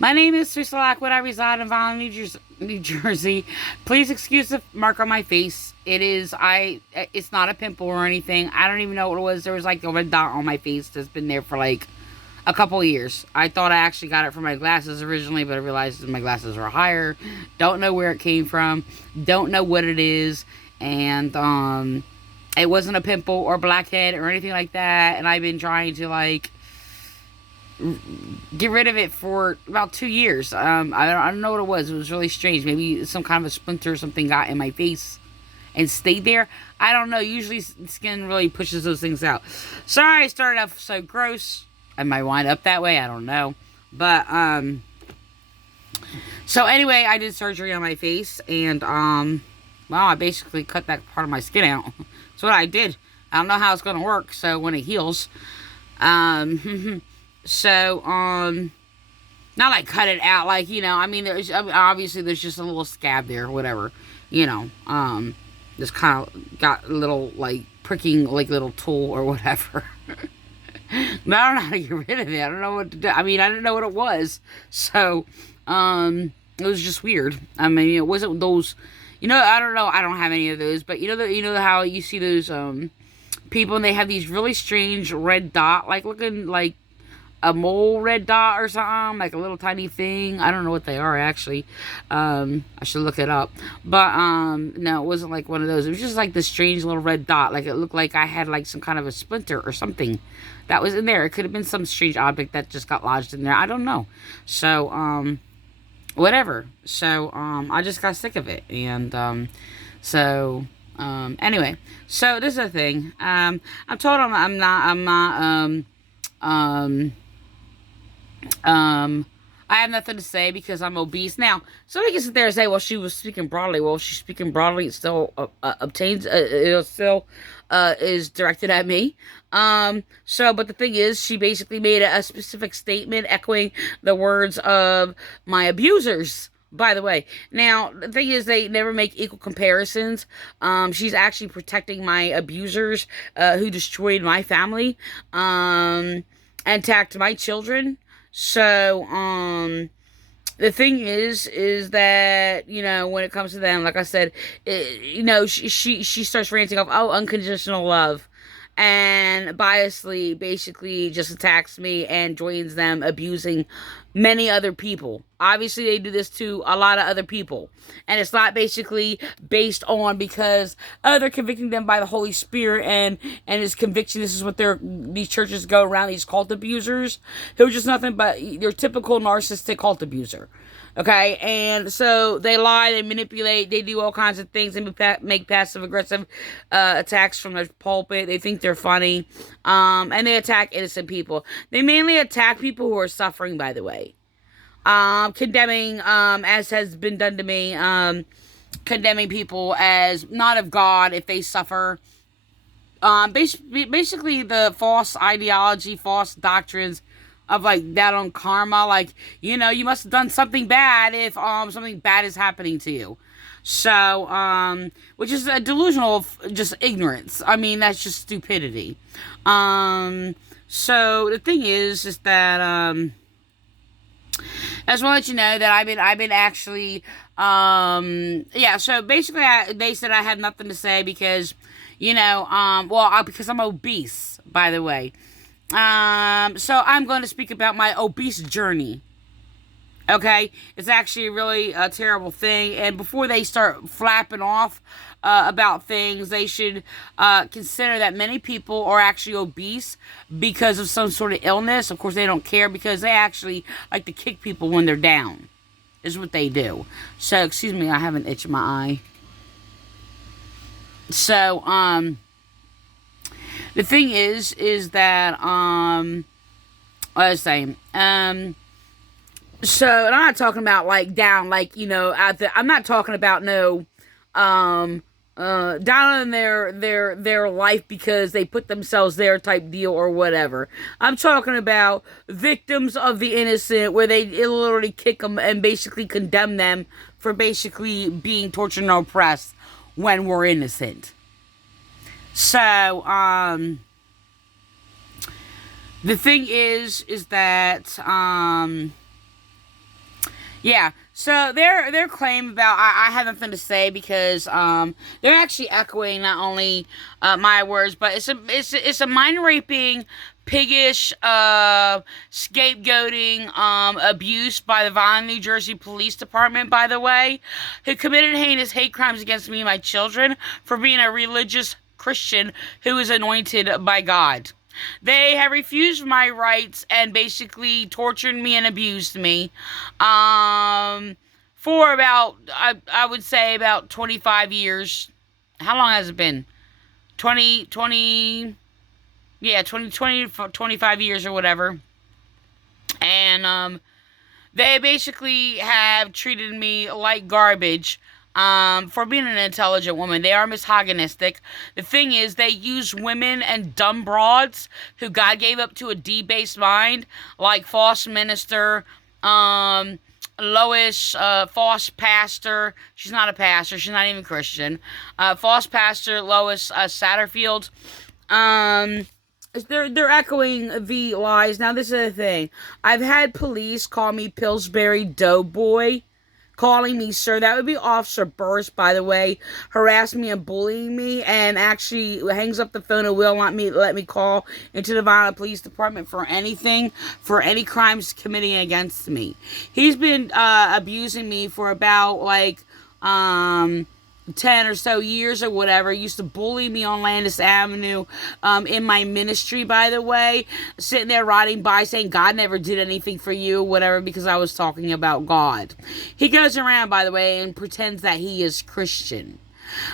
My name is Teresa Lockwood. I reside in Violin, New Jersey. Please excuse the mark on my face. It's not a pimple or anything. I don't even know what it was. There was like a red dot on my face that's been there for like a couple of years. I thought I actually got it from my glasses originally, but I realized my glasses were higher. Don't know where it came from. Don't know what it is. And, it wasn't a pimple or blackhead or anything like that. And I've been trying to like get rid of it for about 2 years. I don't know what it was. It was really strange. Maybe some kind of a splinter or something got in my face and stayed there. I don't know. Usually skin really pushes those things out. Sorry I started off so gross. I might wind up that way. I don't know. But, so anyway, I did surgery on my face and, well, I basically cut that part of my skin out. That's what I did. I don't know how it's going to work. So when it heals, so, not like cut it out, like, I mean, obviously there's just a little scab there, whatever, just kind of got a little, like, pricking, like, little tool or whatever. But I don't know how to get rid of it. I don't know what to do. I mean, I didn't know what it was. So, it was just weird. I mean, it wasn't those, I don't know. I don't have any of those, but you know how you see those, people and they have these really strange red dot, like looking like a mole red dot or something, like a little tiny thing. I don't know what they are actually. I should look it up. But no, it wasn't like one of those. It was just like this strange little red dot. Like it looked like I had like some kind of a splinter or something that was in there. It could have been some strange object that just got lodged in there. I don't know. So whatever. So I just got sick of it, and so anyway. So this is the thing. I'm told um um, I have nothing to say because I'm obese. Now, somebody can sit there and say, well, she was speaking broadly. Well, she's speaking broadly. It still obtains, it still is directed at me. But the thing is, she basically made a specific statement echoing the words of my abusers. By the way, now the thing is, they never make equal comparisons. She's actually protecting my abusers, who destroyed my family, and attacked my children. So, the thing is that, when it comes to them, like I said, she starts ranting off, oh, unconditional love, and biasly basically just attacks me and joins them abusing many other people. Obviously, they do this to a lot of other people, and it's not basically based on because they're convicting them by the Holy Spirit and his conviction. This is what these churches go around, these cult abusers who are just nothing but your typical narcissistic cult abuser. Okay, and so they lie, they manipulate, they do all kinds of things. They make passive aggressive attacks from the pulpit. They think they're funny, and they attack innocent people. They mainly attack people who are suffering, by the way. Condemning, as has been done to me, condemning people as not of God if they suffer. Basically the false ideology, false doctrines of like that on karma, like, you must have done something bad if something bad is happening to you. So, which is a delusional just ignorance. I mean, that's just stupidity. So the thing is that I just want to let you know that I've been actually, yeah. So basically, they said I had nothing to say because, because I'm obese, by the way. So I'm going to speak about my obese journey. Okay, it's actually really a terrible thing, and before they start flapping off about things, they should consider that many people are actually obese because of some sort of illness. Of course, they don't care because they actually like to kick people when they're down, is what they do. So, excuse me, I have an itch in my eye. So, the thing is that, what I was saying, so, and I'm not talking about like down, like, I'm not talking about no, down in their life because they put themselves there type deal or whatever. I'm talking about victims of the innocent where they literally kick them and basically condemn them for basically being tortured and oppressed when we're innocent. So, the thing is that, Yeah. So their claim about I have nothing to say because they're actually echoing not only my words, but it's a mind raping, piggish, scapegoating abuse by the Vaughn, New Jersey Police Department, by the way, who committed heinous hate crimes against me and my children for being a religious Christian who is anointed by God. They have refused my rights and basically tortured me and abused me. Um, for about, I would say about 25 years. How long has it been? 20 yeah, 25 years or whatever. And, they basically have treated me like garbage for being an intelligent woman. They are misogynistic. The thing is, they use women and dumb broads who God gave up to a debased mind, like false minister, Lois, false pastor. She's not a pastor. She's not even Christian. False pastor Lois Satterfield. Um, they're echoing the lies. Now this is the thing. I've had police call me Pillsbury Doughboy, calling me sir. That would be Officer Burst, by the way, harassing me and bullying me, and actually hangs up the phone and will not let me call into the Violent Police Department for anything, for any crimes committing against me. He's been abusing me for about like 10 or so years or whatever. He used to bully me on Landis Avenue in my ministry, by the way, sitting there riding by saying God never did anything for you, whatever, because I was talking about God. He goes around, by the way, and pretends that he is Christian.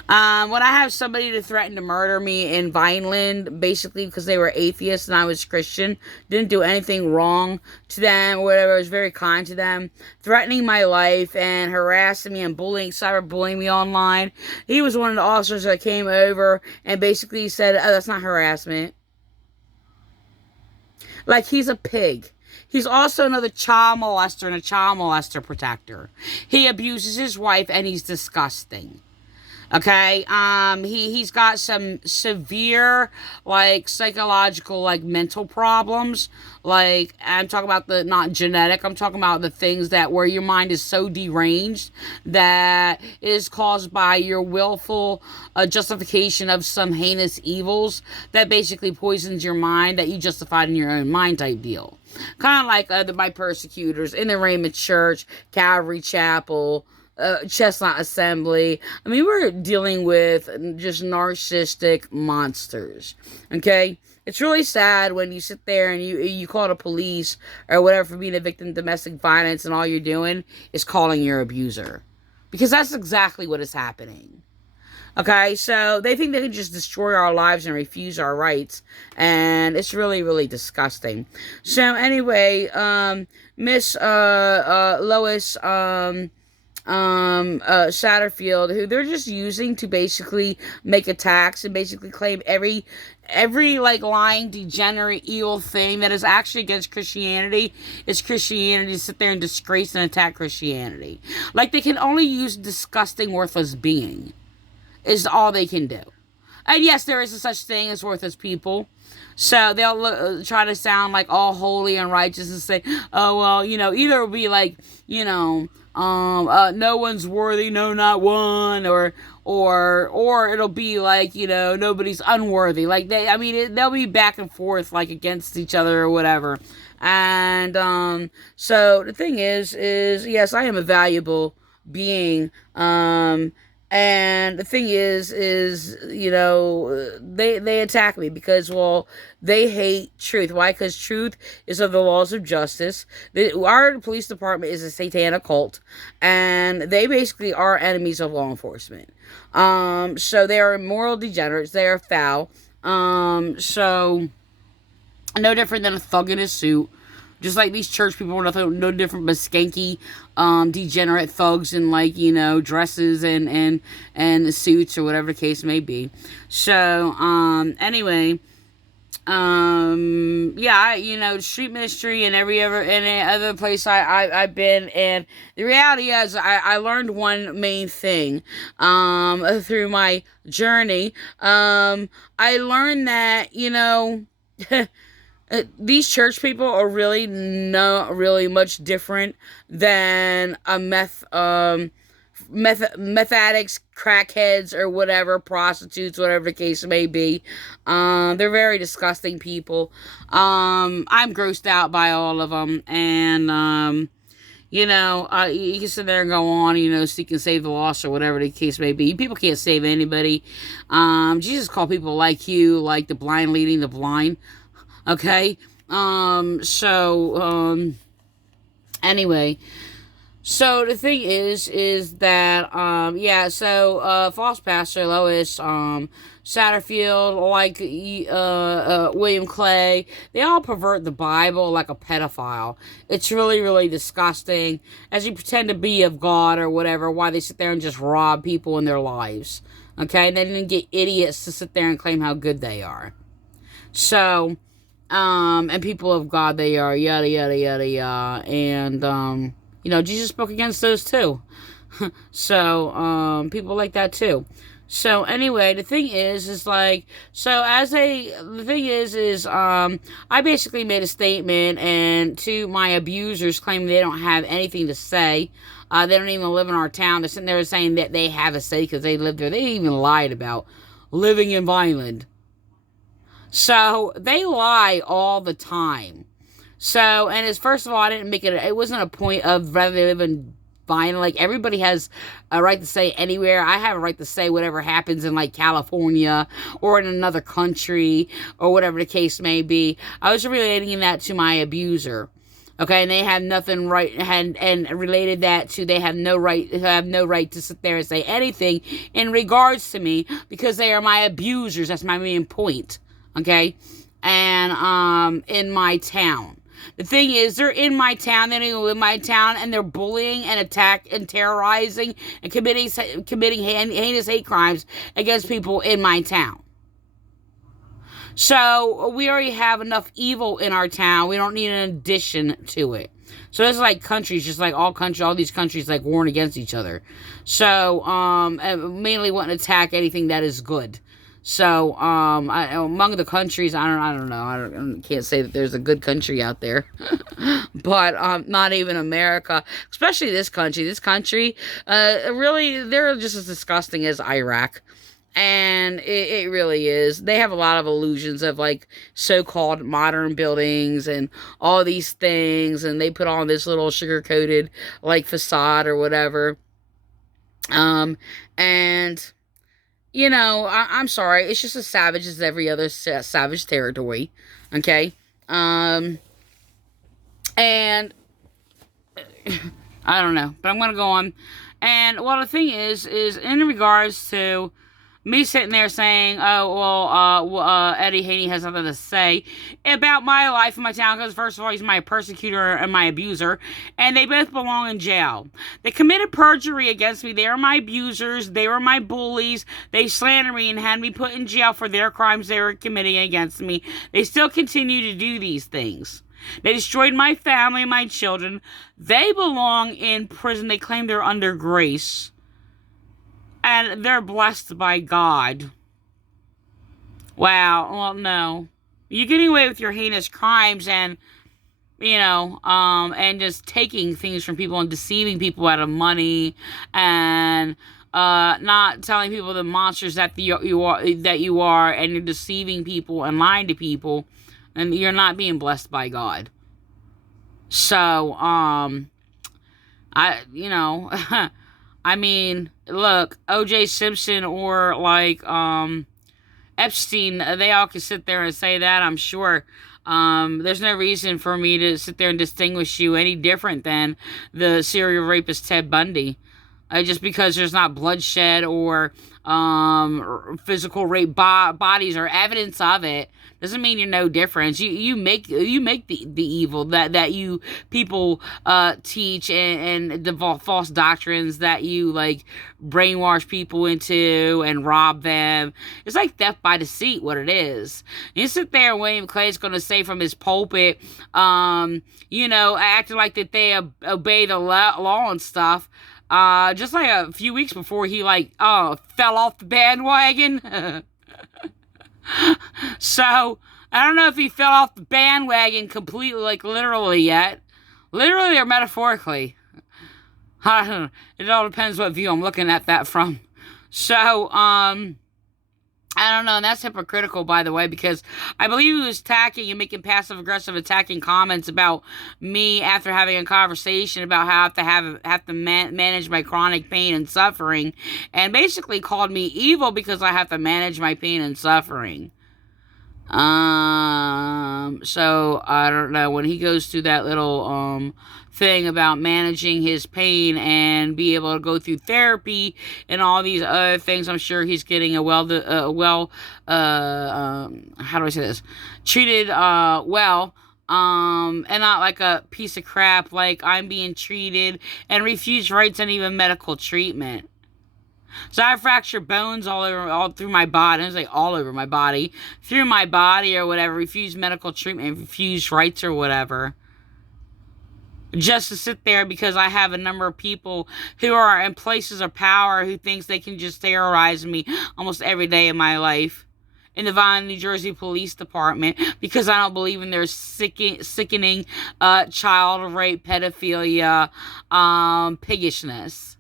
When I have somebody to threaten to murder me in Vineland, basically because they were atheists and I was Christian, didn't do anything wrong to them or whatever, I was very kind to them, threatening my life and harassing me and cyberbullying me online. He was one of the officers that came over and basically said, oh, that's not harassment. Like, he's a pig. He's also another child molester and a child molester protector. He abuses his wife and he's disgusting. Okay, he's got some severe, like, psychological, like, mental problems. Like, I'm talking about the, not genetic, I'm talking about the things that where your mind is so deranged that is caused by your willful justification of some heinous evils that basically poisons your mind that you justified in your own mind type deal. Kind of like my persecutors in the Raymond Church, Calvary Chapel, Chestnut Assembly. I mean, we're dealing with just narcissistic monsters. Okay? It's really sad when you sit there and you call the police or whatever for being a victim of domestic violence and all you're doing is calling your abuser. Because that's exactly what is happening. Okay, so they think they can just destroy our lives and refuse our rights, and it's really, really disgusting. So anyway, Miss Lois Satterfield, who they're just using to basically make attacks and basically claim every like lying, degenerate, evil thing that is actually against Christianity is Christianity, to sit there and disgrace and attack Christianity. Like, they can only use disgusting, worthless being is all they can do. And yes, there is a such thing as worthless people. So they'll try to sound like all holy and righteous and say, oh, well, either it'll be like, no one's worthy, no, not one, or it'll be like, nobody's unworthy. Like, they'll be back and forth, like, against each other or whatever. And, so the thing is, yes, I am a valuable being, and the thing is, they attack me because, well, they hate truth. Why? Because truth is of the laws of justice. Our police department is a satanic cult, and they basically are enemies of law enforcement. So they are moral degenerates. They are foul. So no different than a thug in a suit. Just like these church people are no different but skanky, degenerate thugs in, like, dresses and suits or whatever the case may be. So, anyway, yeah, street ministry and every other place I've been, and the reality is I learned one main thing, through my journey. I learned that, these church people are really not really much different than a meth addicts, crackheads, or whatever, prostitutes, whatever the case may be. They're very disgusting people. I'm grossed out by all of them, and you can sit there and go on, seek and save the lost or whatever the case may be. People can't save anybody. Jesus called people like you, like the blind leading the blind. Okay. Anyway, so the thing is that, false pastor Lois, Satterfield, like, William Clay, they all pervert the Bible like a pedophile. It's really, really disgusting, as you pretend to be of God or whatever, why they sit there and just rob people in their lives. Okay, and then get idiots to sit there and claim how good they are. So, and people of God they are, yada, yada, yada, yada, and, Jesus spoke against those too. So, people like that too. So anyway, the thing is like, I basically made a statement, and to my abusers claiming they don't have anything to say. They don't even live in our town. They're sitting there saying that they have a say because they live there. They even lied about living in Vineland. So they lie all the time. So, and it's, first of all, I didn't make it wasn't a point of whether they live in Vineland. Like, everybody has a right to say anywhere. I have a right to say whatever happens in, like, California or in another country or whatever the case may be. I was relating that to my abuser. Okay, and they have nothing right, and related that to they have no right to sit there and say anything in regards to me because they are my abusers. That's my main point. Okay, and in my town. The thing is, they're in my town, they don't even live in my town, and they're bullying and attacking and terrorizing and committing heinous hate crimes against people in my town. So, we already have enough evil in our town. We don't need an addition to it. So, it's like countries, just like all these countries, like, warring against each other. So, mainly want to attack anything that is good. So, among the countries, I don't know. I can't say that there's a good country out there, but not even America, especially this country. This country, really, they're just as disgusting as Iraq, and it really is. They have a lot of illusions of like so-called modern buildings and all these things, and they put on this little sugar-coated like facade or whatever, and. I'm sorry. It's just as savage as every other savage territory. Okay? And I don't know. But I'm going to go on. And, well, the thing is in regards to me sitting there saying, Eddie Haney has something to say about my life in my town, because first of all, he's my persecutor and my abuser, and they both belong in jail. They committed perjury against me. They are my abusers. They were my bullies. They slandered me and had me put in jail for their crimes they were committing against me. They still continue to do these things. They destroyed my family and my children. They belong in prison. They claim they're under grace. And they're blessed by God. Wow. Well, no. You're getting away with your heinous crimes and, and just taking things from people and deceiving people out of money and not telling people the monsters that you are, and you're deceiving people and lying to people, and you're not being blessed by God. So, I mean, look, O.J. Simpson or, like, Epstein, they all can sit there and say that, I'm sure. There's no reason for me to sit there and distinguish you any different than the serial rapist Ted Bundy. Just because there's not bloodshed or physical rape bodies or evidence of it doesn't mean you're no difference. You make the evil that you people teach and the false doctrines that you like brainwash people into and rob them. It's like theft by deceit, what it is. You sit there and William Clay's going to say from his pulpit, acting like that they obey the law and stuff. Just like a few weeks before he fell off the bandwagon. So, I don't know if he fell off the bandwagon completely, like literally yet. Literally or metaphorically. It all depends what view I'm looking at that from. So, I don't know, and that's hypocritical, by the way, because I believe he was attacking and making passive-aggressive attacking comments about me after having a conversation about how I have to manage my chronic pain and suffering, and basically called me evil because I have to manage my pain and suffering. So I don't know, when he goes through that little thing about managing his pain and be able to go through therapy and all these other things, I'm sure he's getting a how do I say this? Treated well. And not like a piece of crap like I'm being treated and refused rights and even medical treatment. So I fractured bones all through my body. I was like all over my body, through my body or whatever. Refused medical treatment, refused rights or whatever. Just to sit there because I have a number of people who are in places of power who thinks they can just terrorize me almost every day of my life. In the Vine, New Jersey Police Department, because I don't believe in their sickening child rape, pedophilia, piggishness.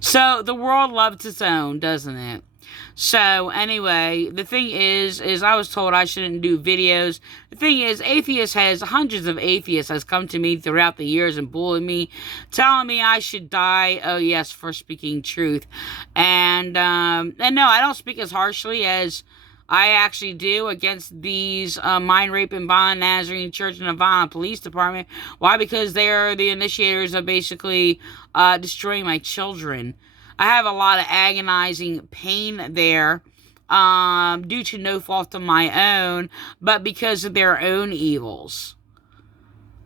So the world loves its own, doesn't it? So anyway, the thing is I was told I shouldn't do videos. The thing is, hundreds of atheists has come to me throughout the years and bullied me, telling me I should die. Oh yes, for speaking truth. And no, I don't speak as harshly as I actually do against these mind raping violent Nazarene Church and the violent police department. Why? Because they are the initiators of basically destroying my children. I have a lot of agonizing pain there due to no fault of my own, but because of their own evils.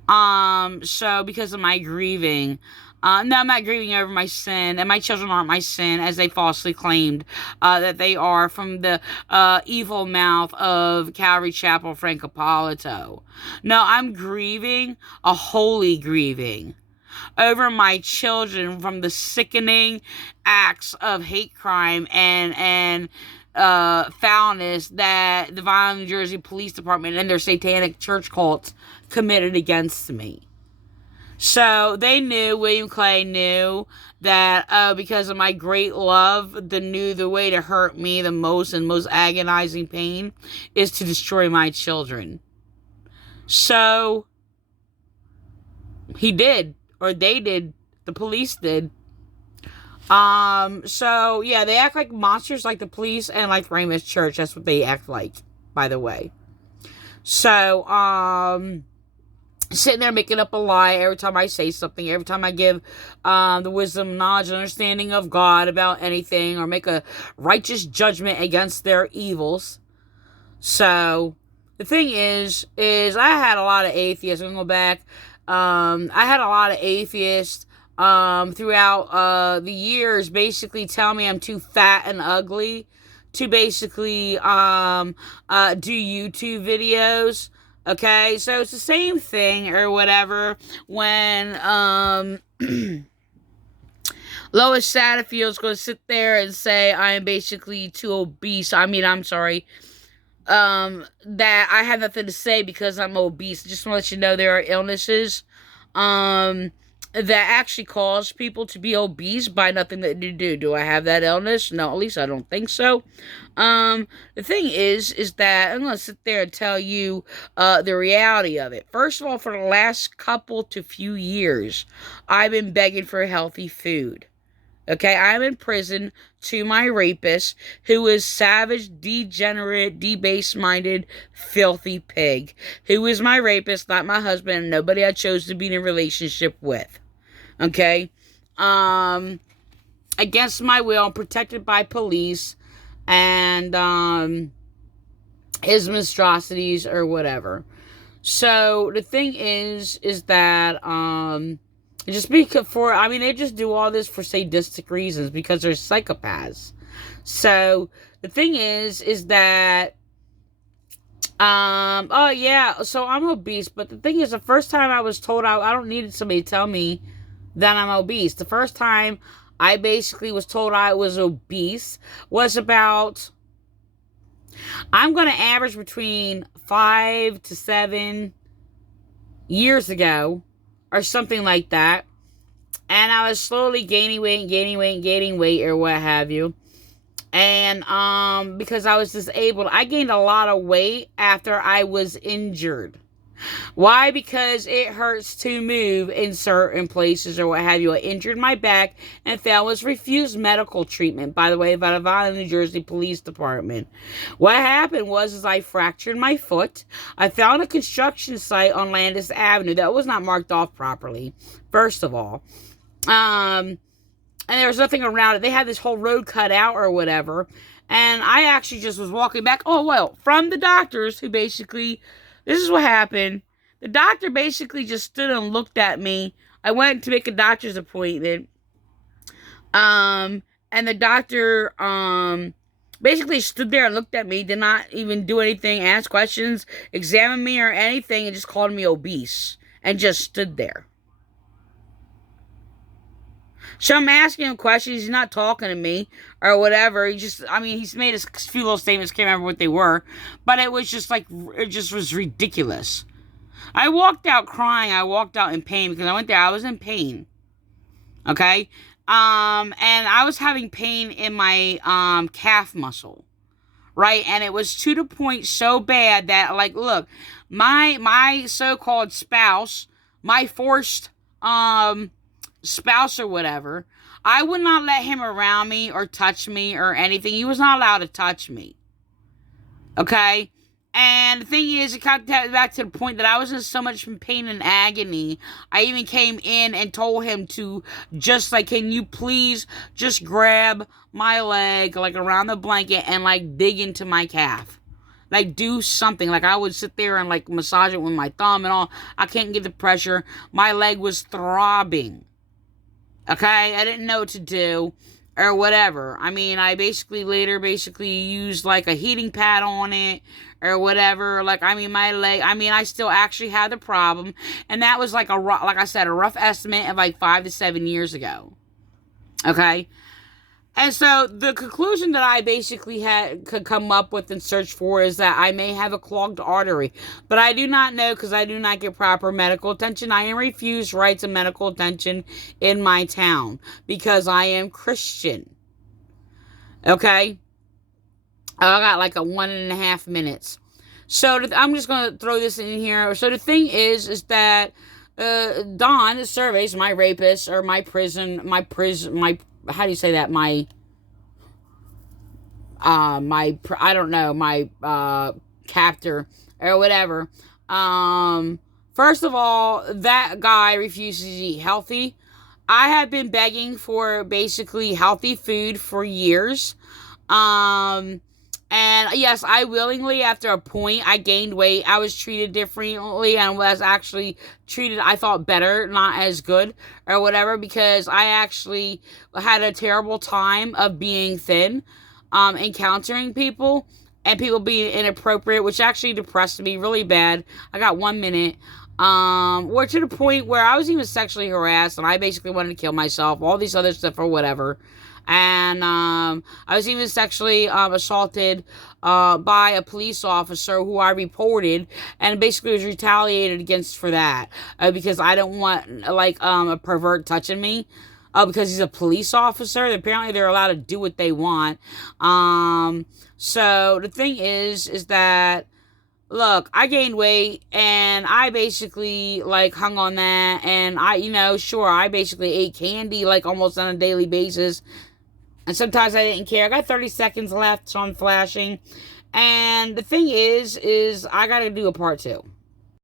So because of my grieving. No, I'm not grieving over my sin, and my children aren't my sin, as they falsely claimed that they are from the evil mouth of Calvary Chapel Francopolito. No, I'm grieving, a holy grieving, over my children from the sickening acts of hate crime and foulness that the Vine, New Jersey Police Department and their satanic church cults committed against me. So they knew, William Clay knew that because of my great love, the way to hurt me the most and most agonizing pain is to destroy my children. So he did, or they did, the police did. So yeah, they act like monsters, like the police and like Raymond's church. That's what they act like, by the way. So, sitting there making up a lie every time I say something, every time I give the wisdom, knowledge, and understanding of God about anything, or make a righteous judgment against their evils. So the thing is I had a lot of atheists. I'm gonna go back. I had a lot of atheists throughout the years basically tell me I'm too fat and ugly to basically do YouTube videos. Okay, so it's the same thing or whatever when Lois Satterfield's going to sit there and say I am basically too obese. I'm sorry. That I have nothing to say because I'm obese. Just want to let you know there are illnesses that actually cause people to be obese by nothing that you do. Do I have that illness? No, at least I don't think so. The thing is that I'm going to sit there and tell you the reality of it. First of all, for the last couple to few years, I've been begging for healthy food. Okay, I'm in prison to my rapist, who is savage, degenerate, debased-minded, filthy pig. Who is my rapist, not my husband, and nobody I chose to be in a relationship with. Okay? Against my will, protected by police, and his monstrosities or whatever. So, the thing is that, just because they just do all this for sadistic reasons because they're psychopaths. So the thing is that, oh yeah, so I'm obese, but the thing is, the first time I was told I don't need somebody to tell me that I'm obese. The first time I basically was told I was obese was about I'm going to average between 5 to 7 years ago or something like that. And I was slowly gaining weight and gaining weight and gaining weight or what have you. And because I was disabled, I gained a lot of weight after I was injured. Why? Because it hurts to move in certain places or what have you. I injured my back and was refused medical treatment, by the way, by the Valley, New Jersey Police Department. What happened was I fractured my foot. I found a construction site on Landis Avenue that was not marked off properly, first of all. And there was nothing around it. They had this whole road cut out or whatever. And I actually just was walking back. Oh, well, from the doctors who basically, this is what happened. The doctor basically just stood and looked at me. I went to make a doctor's appointment. And the doctor, basically stood there and looked at me, did not even do anything, ask questions, examine me or anything, and just called me obese. And just stood there. So I'm asking him questions. He's not talking to me or whatever. He's made a few little statements. Can't remember what they were. But it was just like, it just was ridiculous. I walked out crying. I walked out in pain because I went there. I was in pain. Okay? And I was having pain in my calf muscle. Right? And it was to the point so bad that, like, look, my so-called spouse, my forced spouse or whatever, I would not let him around me or touch me or anything. He was not allowed to touch me. Okay? And the thing is, it got back to the point that I was in so much pain and agony. I even came in and told him to just, like, can you please just grab my leg, like, around the blanket and, like, dig into my calf. Like, do something. Like, I would sit there and, like, massage it with my thumb and all. I can't get the pressure. My leg was throbbing. Okay, I didn't know what to do or whatever. I mean, I later used like a heating pad on it or whatever. Like, I mean, my leg, I still actually had the problem. And that was like a rough estimate of like 5 to 7 years ago. Okay. And so the conclusion that I basically could come up with and search for is that I may have a clogged artery. But I do not know because I do not get proper medical attention. I am refused rights and medical attention in my town because I am Christian. Okay? I got like a 1.5 minutes. So I'm just going to throw this in here. So the thing is that Don surveys my rapist or my how do you say that? My captor or whatever. First of all, that guy refuses to eat healthy. I have been begging for basically healthy food for years. And yes, I willingly, after a point, I gained weight. I was treated differently and was actually treated, I thought, better, not as good or whatever, because I actually had a terrible time of being thin, encountering people and people being inappropriate, which actually depressed me really bad. I got 1 minute. Or to the point where I was even sexually harassed and I basically wanted to kill myself, all these other stuff or whatever. And I was even sexually assaulted by a police officer who I reported and basically was retaliated against for that because I don't want like a pervert touching me because he's a police officer. Apparently they're allowed to do what they want. So the thing is that, look, I gained weight and I basically like hung on that, and I basically ate candy like almost on a daily basis. And sometimes I didn't care. I got 30 seconds left, so I'm flashing. And the thing is I got to do a part 2.